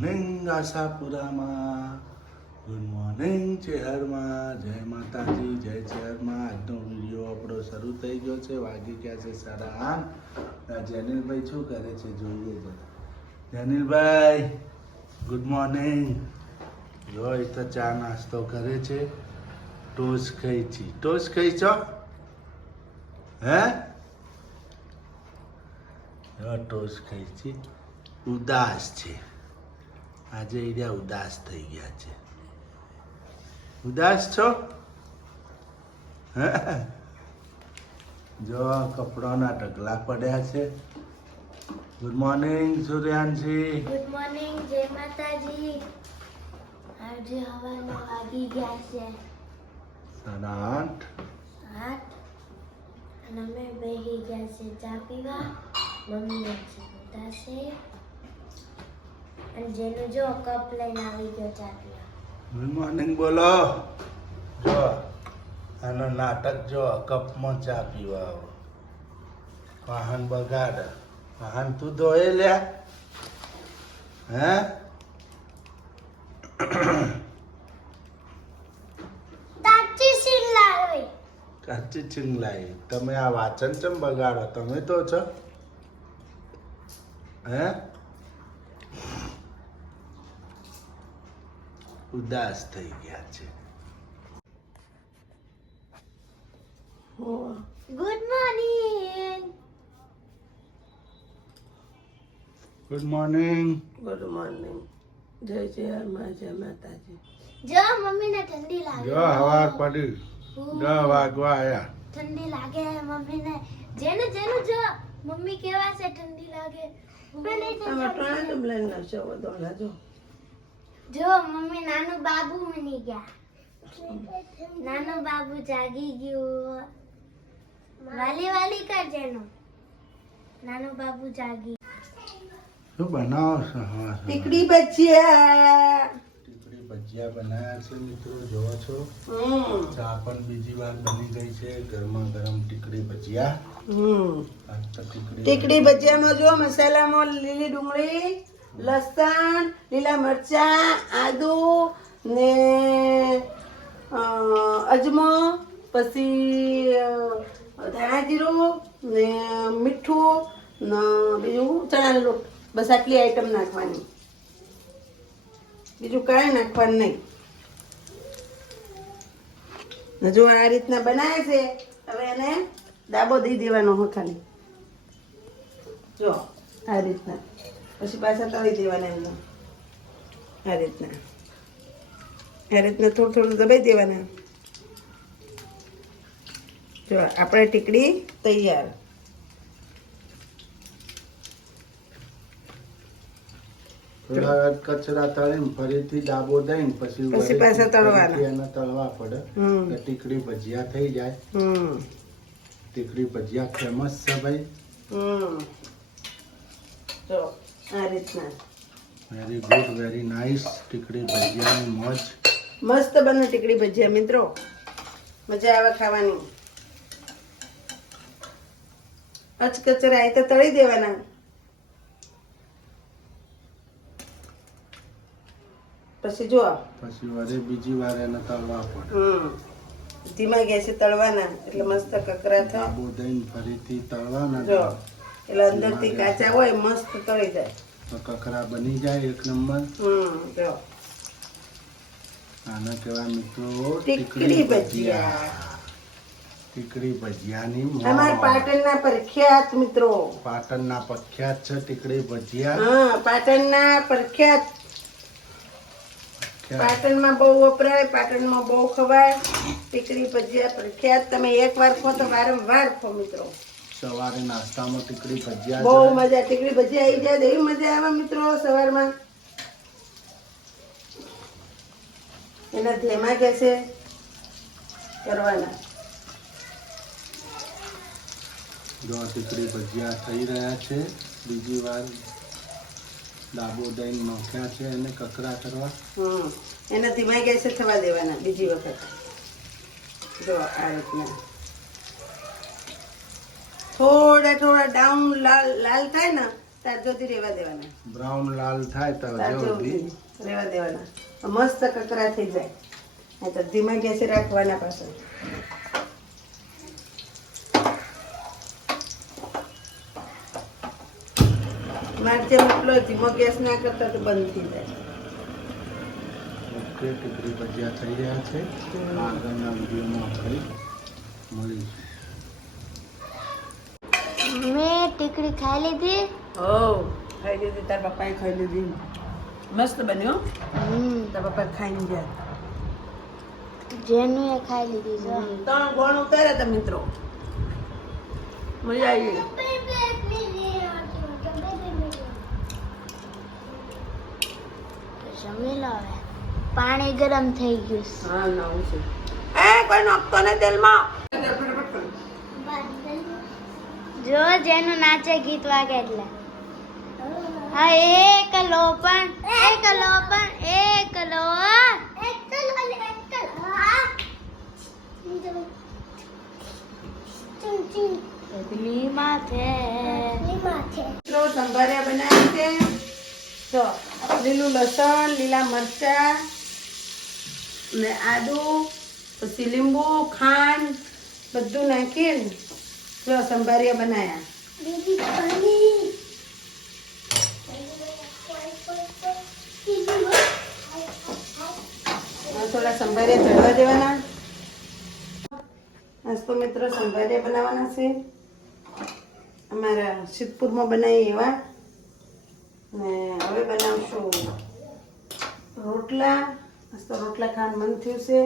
Morning આશાપુરામાં, good morning ચેહરમાં, જય માતાજી, જય ચેહરમાં. આજનો વિડીયો આપણો શરૂ થઈ ગયો છે. વાગી ગયા છે 8:30. જેનિલભાઈ શું કરે છે જોઈએ જરા. જેનિલભાઈ ગુડ મોર્નિંગ. જો એ તો ચા નાસ્તો કરે છે. ટોસ ખાઈ છે. ટોસ ખાઈ છો હે? ટોસ ખાઈ છે. ઉદાસ છે આજે. એરિયા ઉદાસ થઈ ગયા છે. ઉદાસ છો? જો કપડાના ઢગલા પડ્યા છે. Good morning Suryanshi. Good morning, Jai Mataji. આજે હવાના વાગી ગયા છે 8:30. 8 અને અમે બેસી ગયા છે ચા પીવા. મમ્મી છે અને જેનું જો કપ લઈને આવી ગયો ચા પીવા. ગુડ મોર્નિંગ બોલો. જો આનો નાટક જો, કપમાં ચા પીવા આવો. વાહન બગાડ. વાહન તું ધોએ લ્યા હે? તાચી સીલ લાવી. કાચી ચીંગલાઈ. તમે આ વાચન ચમ બગાડો? તમે તો છો હે? ઉદાસ થઈ ગયા છે. Good morning. Good morning. Good morning. જય જય માતાજી. જો મમ્મીને ઠંડી લાગે. જો હવાર પડી 10 વાગવા આયા. ઠંડી લાગે મમ્મીને. જેનું જેનું જો મમ્મી કેવા છે ઠંડી લાગે. તમે ટોણાટમ લઈને આવશો દોડા જો. જો મમ્મી નાનું બાબુ મની ગયા. નાનું બાબુ જાગી ગયું. વાલી વાલી કર જેનો. નાનું બાબુ જાગી. શું બનાવો છો? હા ટીકડી ભજીયા. ટીકડી ભજીયા બનાવ્યા છે મિત્રો, જોવો છો. ચા પણ બીજી વાર બની ગઈ છે. ગરમા ગરમ ટીકડી ભજીયા. આજ તો ટીકડી ભજીયામાં જો મસાલામાં લીલી ડુંગળી, લસણ, લીલા મરચા, આદુ ને અજમો, પછી ધાણા જીરું ને મીઠું ને બીજું ચણાનો લોટ. બસ આટલી આઈટમ નાખવાની, બીજું કાંઈ નાખવાનું નહીં. ને જો આ રીતના બનાવે છે. હવે એને દાબો દઈ દેવાનો હોય ખાલી. જો આ રીતના. પછી પાછા તળી દેવાના એમને આ રીતના. આ રીતના થોડું થોડું દબાઈ દેવાના. જો આપણે ટીકડી તૈયાર. થોડા કચરા તળીને ફરીથી દાબો દઈને પછી પાછા તળવાના. એને તળવા પડે એટલે ટીકડી ભજીયા થઈ જાય. ટીકડી ભજીયા ફેમસ છે ભાઈ. જો આ રીતના વેરી ગુડ, વેરી નાઇસ. ટીકડી ભજીયાની મોજ. મસ્ત બને ટીકડી ભજીયા મિત્રો. મજા આવે ખાવાની. અચકચરા એ તો તળી દેવાના. પછી જો પછી વરે બીજી વાર એને તળવા પડે. ધીમા ગેસે તળવાના એટલે મસ્ત કકરા થાય. દાબો દઈને ફરીથી તળવાના. જો એટલે અંદરથી કાચા હોય મસ્ત તળી જાય તો કકરા બની જાય એક નંબર. જો આને કહેવાય મિત્રો ટીકડી ભજીયા. ટીકડી ભજીયાની મોજ. અમાર પાટણના પ્રખ્યાત મિત્રો. પાટણના પ્રખ્યાત છે ટીકડી ભજીયા. હા, પાટણના પ્રખ્યાત. પાટણમાં બહુ વપરાય, પાટણમાં બહુ ખવાય. ટીકડી ભજીયા પ્રખ્યાત. તમે એકવાર ખો તો વારંવાર ખો મિત્રો. સવારે નાસ્તામાં ટીકડી ભજીયા બહુ છે. મજા. ટીકડી ભજીયા આવી જાય એવી મજા આવે મિત્રો સવારમાં. એના ધેમા ગેસે કરવાના. જો ટીકડી ભજીયા થઈ રહ્યા છે. બીજી વાર દાબો દઈને નોખ્યા છે એને કકરા કરવા. એના ધીમા ગેસે થવા દેવાના બીજી વખત. જો આ રીતના થોડા થોડા ડાઉન લાલ લાલ થાય ને તાજોથી રેવા દેવાના. બ્રાઉન લાલ થાય તો તાજોથી રેવા દેવાના. મસ્ત કકરા થઈ જાય. આ તો ધીમા ગેસે રાખવાના પાછળ. મારચે મોકલો ધીમો ગેસ ના કરતા તો બંધ થઈ જાય. ઓકે, ટીકડી ભજીયા થઈ રહ્યા છે. આગળના વિડીયોમાં ફરી મળીશું. મેં ટીકડી ખાઈ લીધી. ઓ ખાઈ લીધી. તાર પપ્પાએ ખાઈ લીધી. મસ્ત બન્યો. તાર પપ્પા ખાઈને ગયા. જેનું એ ખાઈ લીધી છે. 3 ગોળ ઉતાર્યા હતા મિત્રો. મજા આવી ગઈ. જમી લો હવે. પાણી ગરમ થઈ ગયું છે. હા નવું છે. કોઈ નોખતો ને તેલમાં. જો જેનું નાચે ગીત વાગે એટલે હા એકલો એકલી માથે મિત્રો સંભાળ્યા બનાવે છે. જો લીલું લસણ, લીલા મરચા ને આદુ, પછી લીંબુ, ખાંડ બધું નાખીને જો સંભાળ્યા બનાયા. થોડા સંભાળ્યા ચડવા દેવાના. આજ તો મિત્રો સંભાળ્યા બનાવવાના છે. અમારા સિદ્ધપુરમાં બનાવીએ એવા. ને હવે બનાવશું રોટલા. આજ તો રોટલા ખાવાનું મન થયું છે.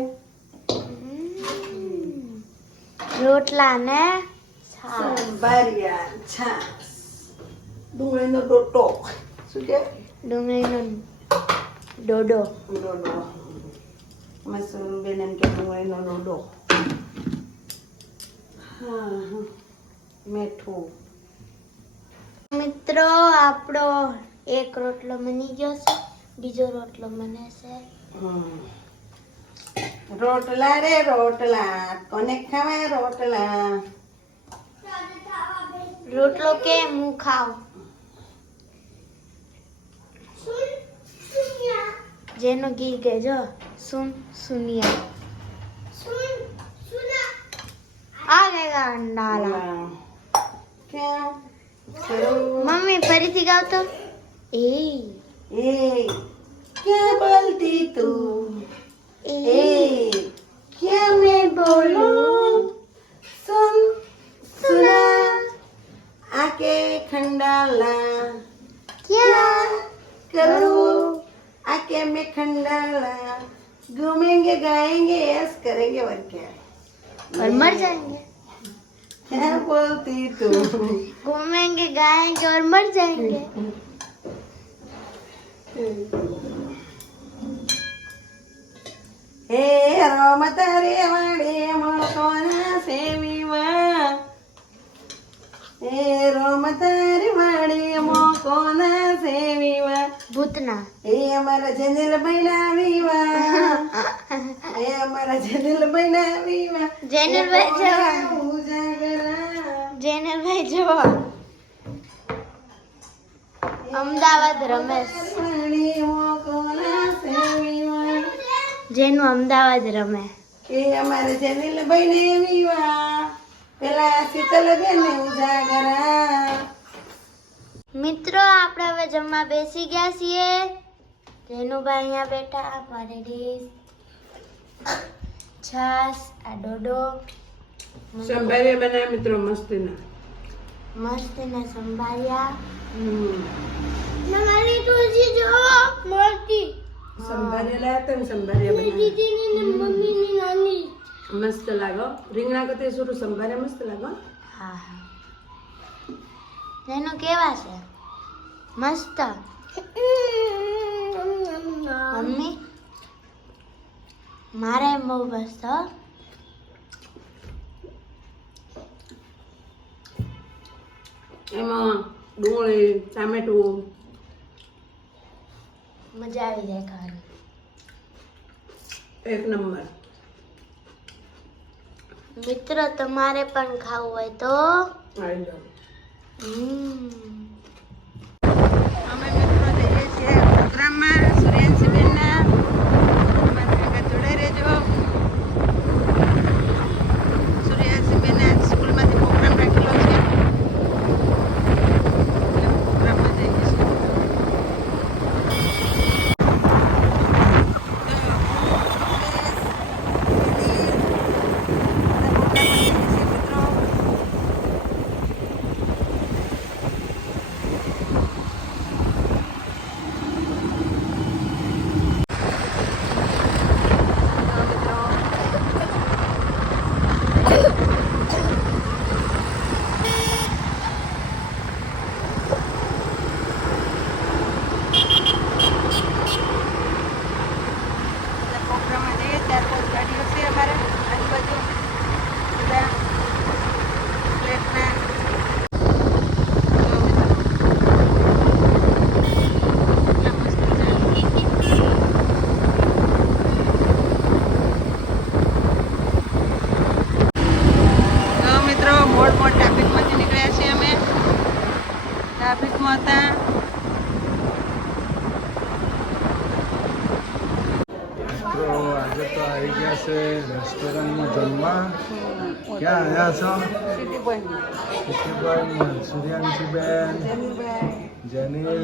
રોટલા ને સંભાળ્યા, છાશ, ડુંગળીનો ડોટો. શું કે? ડુંગળીનો ડોડો. ડોડો. મસૂર બેન એમ કે ડુંગળીનો ડોડો. હા મીઠું. મિત્રો આપણો એક રોટલો બની ગયો છે. બીજો રોટલો બને છે. રોટલા રે રોટલા, કોને ખાવા રોટલા? રોટલો કે હું ખાવ. જેનો ગીત ગેજો સુન સુનિયા આ ગેગા અંડાલા. ક્યાં મમ્મી ફરીથી ગાવ તો. એ क्या बोलती तू? क्या मैं बोलूं? सुन सुना आके खंडाला. क्या करूं आके मैं खंडाला. घूमेंगे गाएंगे ऐस करेंगे और क्या? और मर जाएंगे. क्या बोलती तू? घूमेंगे गाएंगे और मर जाएंगे. हे रमतारे वाडे मोकोना सेवीवा. हे रमतारे वाडे मोकोना सेवीवा. ભૂતના. हे અમારા જનલ બનાવીવા. हे અમારા જનલ બનાવીવા. જેનલભાઈ જવા. ઉજાગરા. જેનલભાઈ જવા. અમદાવાદ રમેશ. વાડે મોકોના સેવીવા. જેનું અમદાવાદ રમે. એ અમારે જનલ બનાવીવા. પેલા શીતલ બેન ઉજાગરા. મિત્રો આપણે હવે જમવા બેસી ગયા છીએ. રેનુભાઈ અહીંયા બેઠા. મારી ડીશ, છાસ, આ ડોડો સંભાળ્યા બનાવ્યા મિત્રો મસ્તીના. મસ્ત ને સંભાળ્યા. મારી તુલસી જો મોટી સંભાળેલા હતા ને સંભાળ્યા બનાવ્યા. દીદીની ને મમ્મીની નાની. મસ્ત લાગો. રીંગણા કરતે થોડું સંભાળ્યા મસ્ત લાગો. હા હા. રેનુ કેવા છે? મસ્ત. મમ્મી મારે બહુ મસ્ત. એમાં ડુંગળી, ટામેટું મજા આવી જાય ખાવાની. એક નંબર. મિત્રો તમારે પણ ખાવું હોય તો આવી જાઓ. આજે તો આવી ગયા છે રેસ્ટોરન્ટમાં જમવા. ક્યાં આવ્યા છો? સિટી પોઈન્ટ સિટીબોયમાં. સૂર્યાંશીબેન, જેનિલ જમવા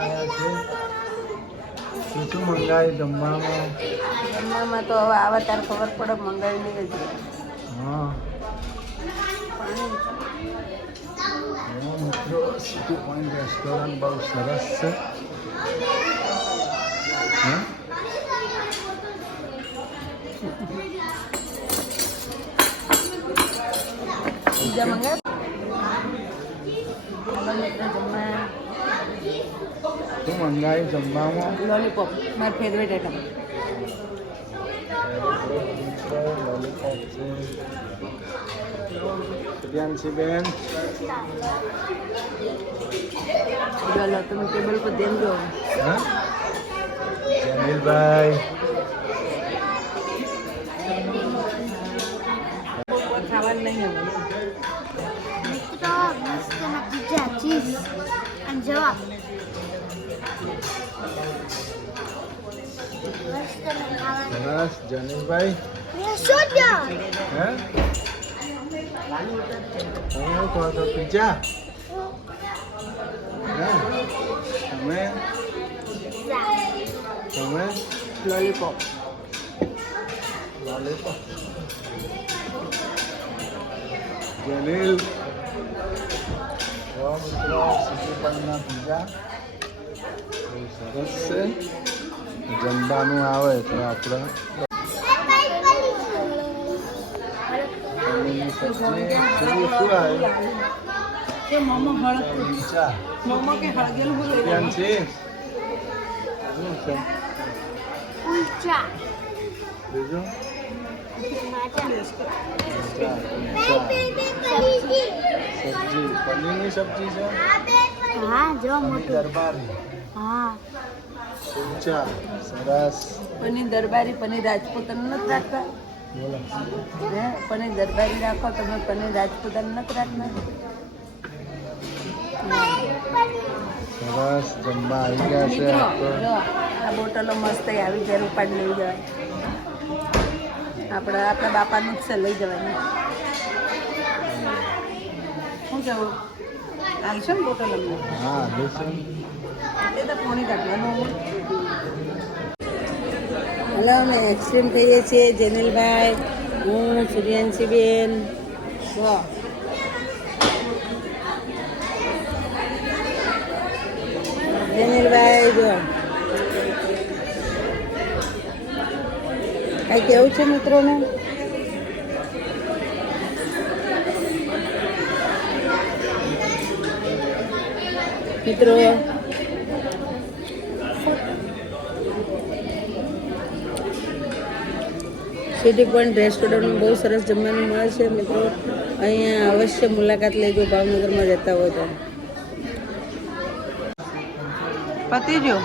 આવ્યા છે. શું શું મંગાવ્યું જમવામાં? જમવામાં તો હવે આવા તાર ખબર પડે મંગાવી લઈએ છીએ. હા મિત્રો, સિટી પોઈન્ટ રેસ્ટોરન્ટ બહુ સરસ છે. હા બીજા મંગાવ શું મંગાવ્યું જમવામાં? લોલીપોપ મારી ફેવરેટ આઈટમ. લોલીપોપ છે. સૂર્યાંશીબેન, ચાલો તમે ટેબલ પર ધ્યાન દો. હા જમીલભાઈ, ખાવાનું નહીં હવે. મિત્રો મસ્ત પિઝા ચીઝ અને જવાબ મસ્ત ખાવાનું સરસ. જમીલભાઈ, સોડા હે તમે શું કહો છો? પિઝા? હા તમે તમે લોલીપોપ લોલીપોપ. જમીલ, જો મિત્રો સિટી પોઈન્ટના પિઝા બહુ સરસ છે. જમવાનું આવે એટલે આપણે પનીરની સબ્જી. શું આવ્યું? કે મોમો હળગ પિઝા. મોમો કે હળગેલું હું લઈ કેમ છે? શું છે ઉલ્ચા બીજું? સબ્જી, પનીરની સબ્જી છે. હા જો મોટું દરબારી, હા કુલચા, સરસ. પનીર દરબારી પનીર રાજપૂતાને નથી રાખતા. બોલો. હે પનીર દરબારી રાખો તમે, પનીર રાજપૂતાને નથી રાખતા. સરસ જમવા આવી ગયા છે. મિત્રો આપણે જો આ બોટલો મસ્ત આવી જાય ઉપાડી લઈ જવાય. આપણા બાપાનું જ છે, લઈ જવાનું. શું કેવું આવશે ને બોટલ અમને? હા લઈશું. એ તો પોણી કાઢવાનું. હલો અમે એક્સટ્રીમ કહીએ છીએ. જેનિલભાઈ, હું, સૂર્યાંશીબેન. જો જેનિલભાઈ, જો કઈ કેવું છે મિત્રોને? મિત્રો સિટી પોઈન્ટ રેસ્ટોરન્ટમાં બહુ સરસ જમવાનું મળે છે. મિત્રો અહીંયા અવશ્ય મુલાકાત લેજો ભાવનગરમાં રહેતા હોય તો. પતી ગયો.